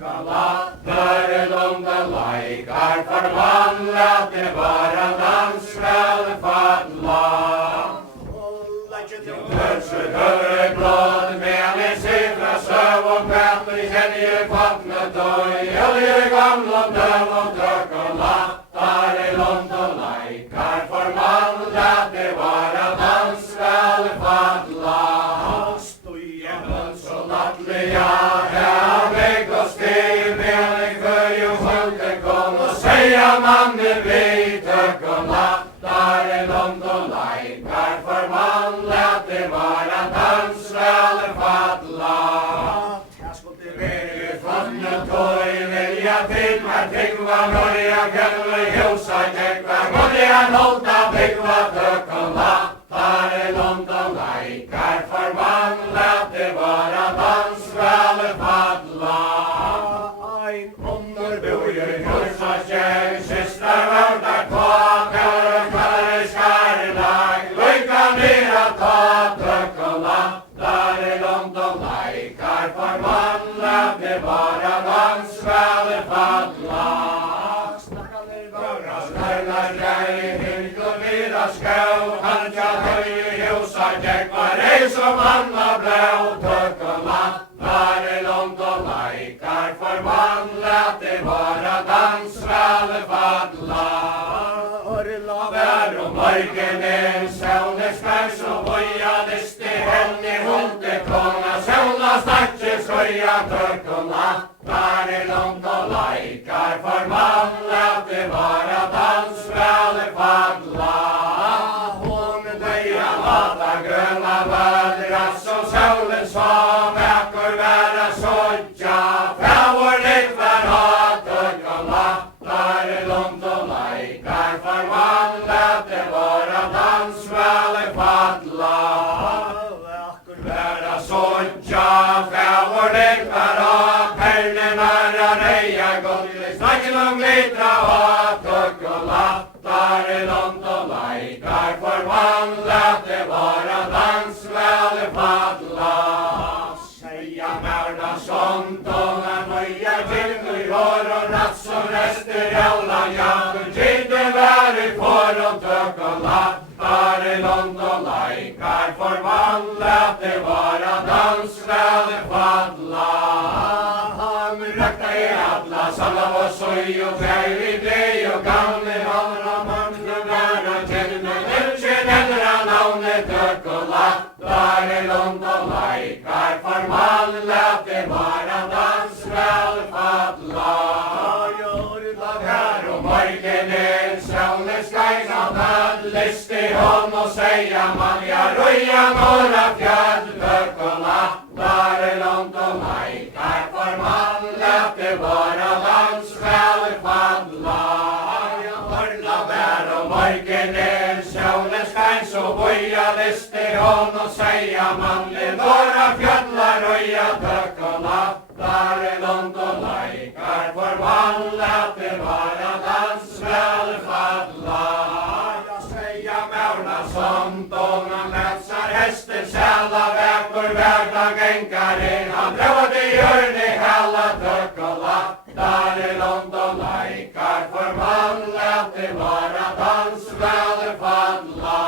Latter lunde laikar förvandlat det bara dansväl fadla. Hörre blad med en siffra söv och pätter känner kvattnet och gäller gamla döv och tök och lattare lunde laikar förvandlat det bara dansväl fadla. Så lattliga här väg och steg med en kvöj och sjunker kom och säga mannen vid tök och lattare långt och laikar förvandlat det bara dansväl fadla. Funnet toj vilja till med tyckva norja kälver hjusa täckva godjan hållta byggva tök och lattare långt och laikar förvandlat det bara dansväl fadla. Ein underbojer hjusa tjej systrar världar kvar kvar skarlag lycka ner att ta tök och lattare långt och laikar förvandlat det bara dansväl fadla. Snarlar jag hinkor vida skau hantja höj ljusa jäck var ej som Anna blå tök och lattare långt och laikar förvandlat det bara dansväl fadla. Vär och mörken en sävnes färs och bojades det henne hunde konga sävna stackes höja tök och lattare långt och laikar förvandlat det bara dansväl fadla. Hon döja lata gröna vädras och solen sa väckor vära sådja fävorligt var hat tök och lattare långt och laikar förvandlat det bara dansväl fadla. Vära sådja fävorligt var hat pernerna reja godlis snacken om glitra hat tök och lattare långt och laikar förvandlat det bara dansväl fadla. Säga mörda sånt och man höjer till i hår och natt som rester jävla jag tiden värre får och tök och lattare långt och laikar förvandlat det bara dansväl fadla. Han rökta i alla salla var soj och färg blej och gamle vanra mangruvärda känner utkänner navnet tök och lattare långt och laikar förvandlat det bara dansväl fadla. Här och mörken en sävnes skajna död listig hon och säga man jag röja några fjäll tök och lattare långt och laikar förvandlat det bara dansväl fadla. Bär och mörken en sävnes skajna så boja listig hon och säga man några fjällar röja tök och lattare långt och laikar förvandlat det bara dansväl fadla. Jag säga mörna sånt och man lätsar hästen sälla väckor värda gänkaren han drar det gör det hela tök och lattare långt och laikar förvandlat det bara dansväl fadla.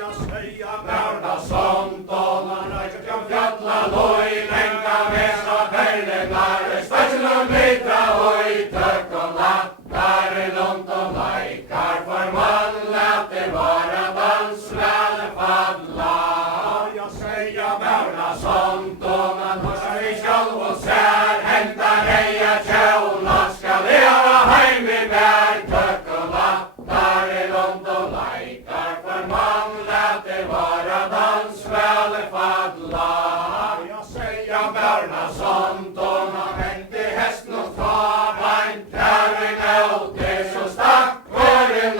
Jag säga mörna sånt och man röjt om fjälla loj länka med så perlengar störselom litra hoj tök och lattare långt och laikar förvandlat det bara dansväl fadla. Jag säga mörna sånt och man horsar i själv och sär hämtar reja tjåna ska leva heim i bär tök och lattare långt och laikar förvandlat det bara dansväl fadla. Jag säga mörna sånt och man hämtar hästen och tar vain tävling ut det så stack för en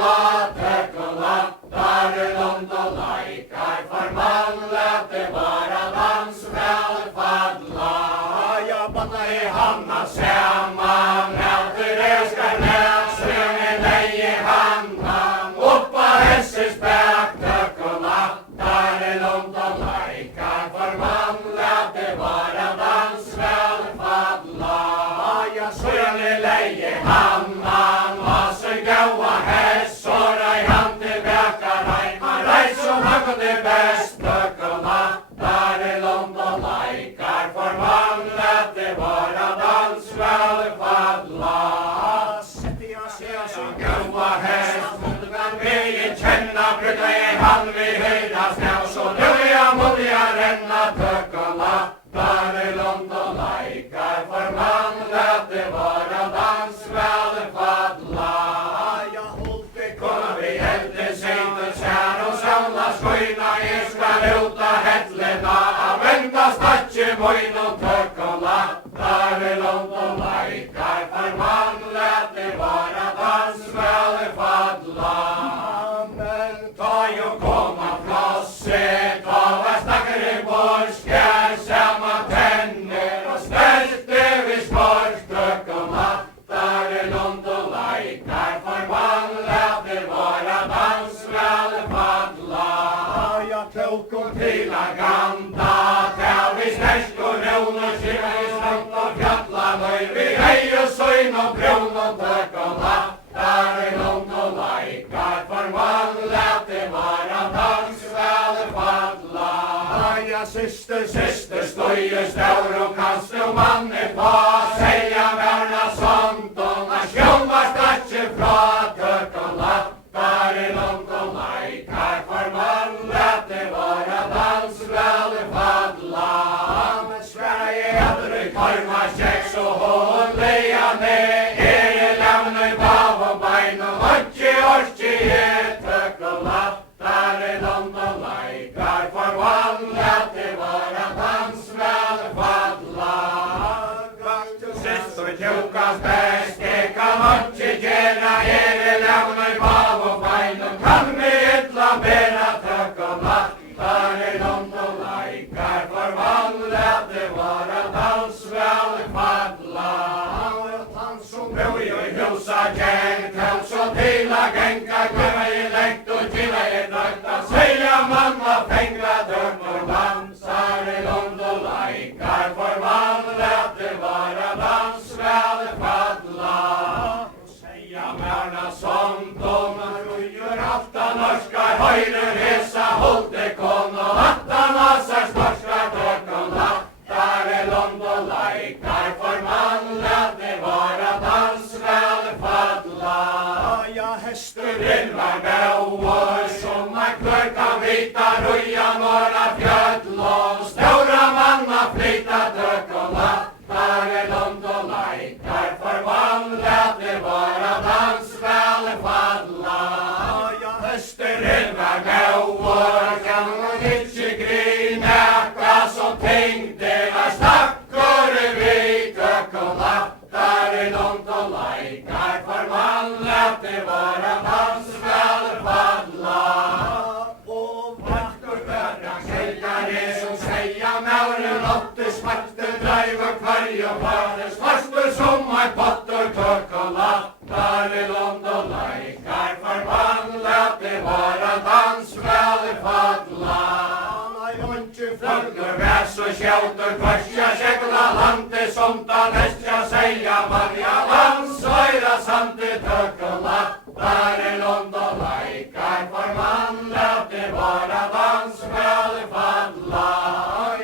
tök och lattare långt och laikar förvandlat det bara dansväl fadla. Jag bannar i hamna samman efter det ska näsringen ej i hamnan uppa hästens bäck tök och lattare långt och laikar förvandlat det bara dansväl fadla. voino tök och lattar i långt och lajkar, för man lät det vara dans väl fadla. Men ta ju komma plåse, ta vad snackar i borskär, samma tänder och snälte vi skorsk, tök och lattar i långt och lajkar, för man lät det vara dans väl fadla. Jag tog och till Aganda, vi snärsk och ron och kyrka i svant och fjalla nöj. Vi hej och söjn och brun och tök och lattar i långt och lajkar, för man lät det vara dans väl fadla. Ja, syster, stöjer stor och kast och man är på, säga värna sånt och när sjumma stadsje fra, tök och lattar i långt och lajkar, för man lät det vara dans väl fadla. Karma kex och håll leja ner, i lämna i bav och bein och orki tök och lattar i långt och lajkar, för man lät det vara dans väl fadla. Systor tjokas bäst, det kan orki gera, i lämna i bav och bein och kan vi ytla bera, tök och lattar i långt och lajkar, för man lät det vara dans väl fadla. Som bor i husa gäng, tals och tila gänka, glömma i läkt och gilla i drakta, säga mamma fängla dörr och dansar i långt och lajkar, för man lät det vara dans väl fadla. Säga märna sånt och man röjer allta norska höjder, resa hållte kon och allta nasars norska tök och lattar i långt och lajkar, för man lät det vara dans väl fadla. Ja, hästurin var bauer, som man klörka vita röja norra fjöll och stora manna flyta tök och lattar i långt och lajkar, för man lät det vara dans väl fadla. Ja, hästurin var bauer, kan man inte grinäka som tänkte var stackare vi, tök och lattar i långt och lajkar, för man lät det vara dans väl fadla. Och vackert värran säljare som säga mäuren åtte svarter driver kvarg och vares svarster som har potter, tök och lattar i långt och lajkar, för man lät det vara dans väl fadla. Flögner väs och kjauter kvarsja segla lande som ta nästja säga Maria landsvajra sante, tök och lattar i långt och lajkar, för man lät det vara dans väl fadla.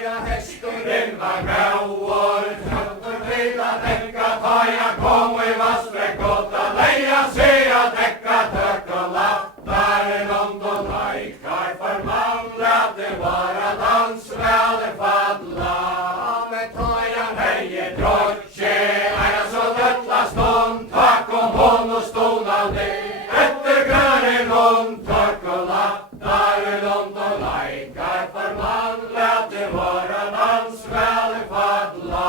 Ja, hästurin var grauor, tjötter vila täcka, ta jag kom i vassbräck och ta leja se att täcka, tök och lattar i långt och lajkar, för man lät det vara dans väl fadla. Men ta jag heje drotje, är så döttla stånd, tak om hon och stonande, efter grönen hon, tök och lattar i långt och lajkar, för man lät det vara dans väl fadla.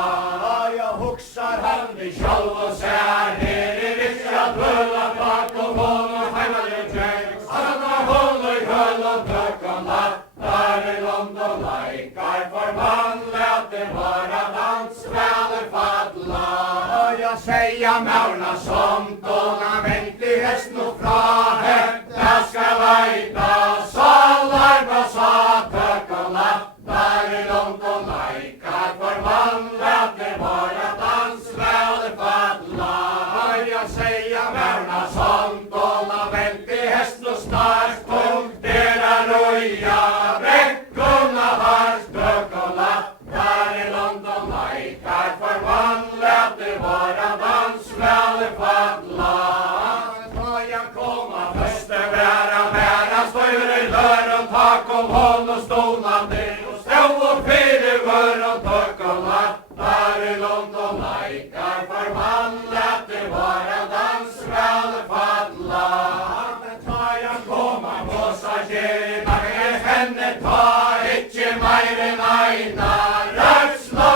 Jag huxar hand i själv och sär, ner i riksjad hulla, tak om hon och heimade träck, stanna hon och i höll och tök och lattar i långt och lajkar, för man lät det vara dans väl fadla. Jag säga mauna sånt och na vänt i hästen och fra högt, jag ska lajta salar på sa, tök och lattar i långt och lajkar, för man lät det vara dans väl fadla. Jag säga mauna sånt och na vänt i hästen och snart punktera röja, bräckorna vars, tök och lattar i långt och lajkar, för man lät det vara dans väl fadla. Ta jag komma förste bära stöyre dörren, tak om håll och stonande, och stå och fyra vörren, tök och lattar i långt och lajkar, för man lät det vara dans väl fadla. Ta jag komma bossa tjena, henne ta inte mer än aina, rörsla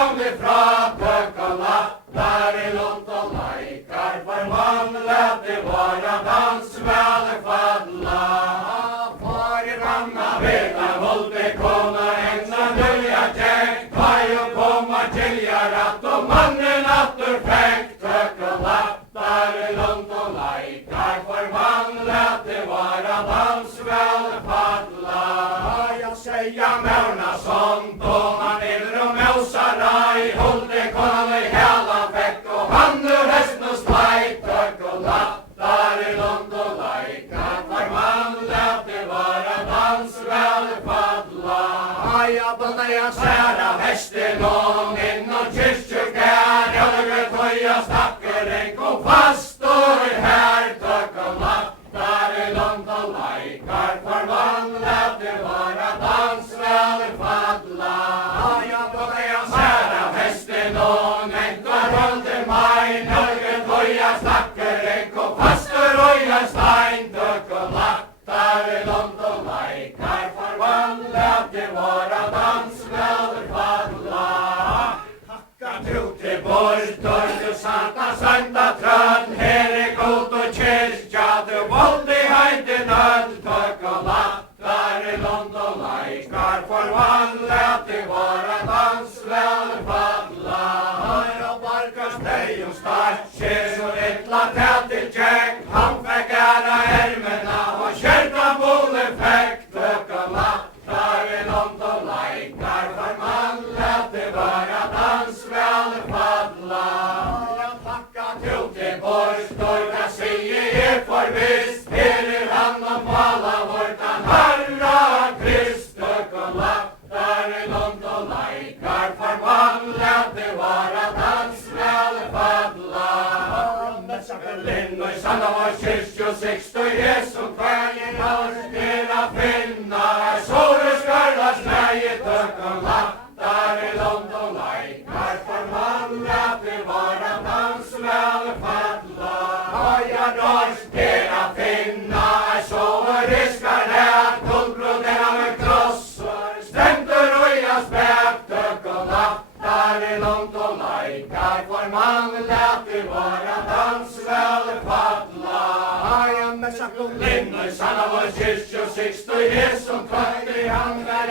attur fäkt, tök och lappar, långt och lajkar, förvandlat det vara dans väl paddla. Jag säger mörna sånt, och man iller och mälsar i hulde konan i hela fäck, och han ur hästen och slajt, tök och lappar, långt och lajkar, förvandlat det vara dans väl paddla. Jag bundar jag sär av hästen och in och kyrkjukär, jag höja stacker en kom fast och här, tök och lappar, långt och lajkar, förvandlat det vara dans väl paddla. Jag bundar jag sär av hästen och nänkar under mig, jag höja stacker en kom fast och röja stein, tök och lappar, långt och lajkar, förvandlat det vara dans väl paddla. Trute bort, du santa santa trön, her god och kyrkja, du våld i höjden öd, tök och lappar, långt och lajkar, förvandlat det vara dans väl paddla. Jag barkar steg och startje, så ettla tät till Jack, han fick ära ärmena och kyrkan bole fäck, tök och lappar, långt och lajkar, förvandlat det vara dans väl paddla. Jag packar till bort, och jag säger för visst, här han och pala vårtan Herra Krist, tök och lappar, långt och lajkar, förvandlat det vara dans väl paddla. Linn och sanna var kyrkjo, sexto Jesu kvägen har dina finna, sore skördas näje, tök och lappar, långt och lajkar, förvandlat det vara dans väl paddla. Jag dors dina finna, sover riskar nät, guldbroderna med krossor, stämter och jag späk, tök och lappar, långt och lajkar, förvandlat det vara dans väl paddla. Linn och sanna var kyrkjo, sexto Jesu kvägen, han är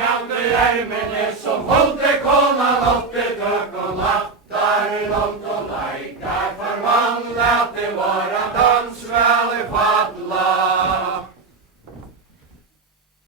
ärmen som hållte konan upp i tök och lajkar.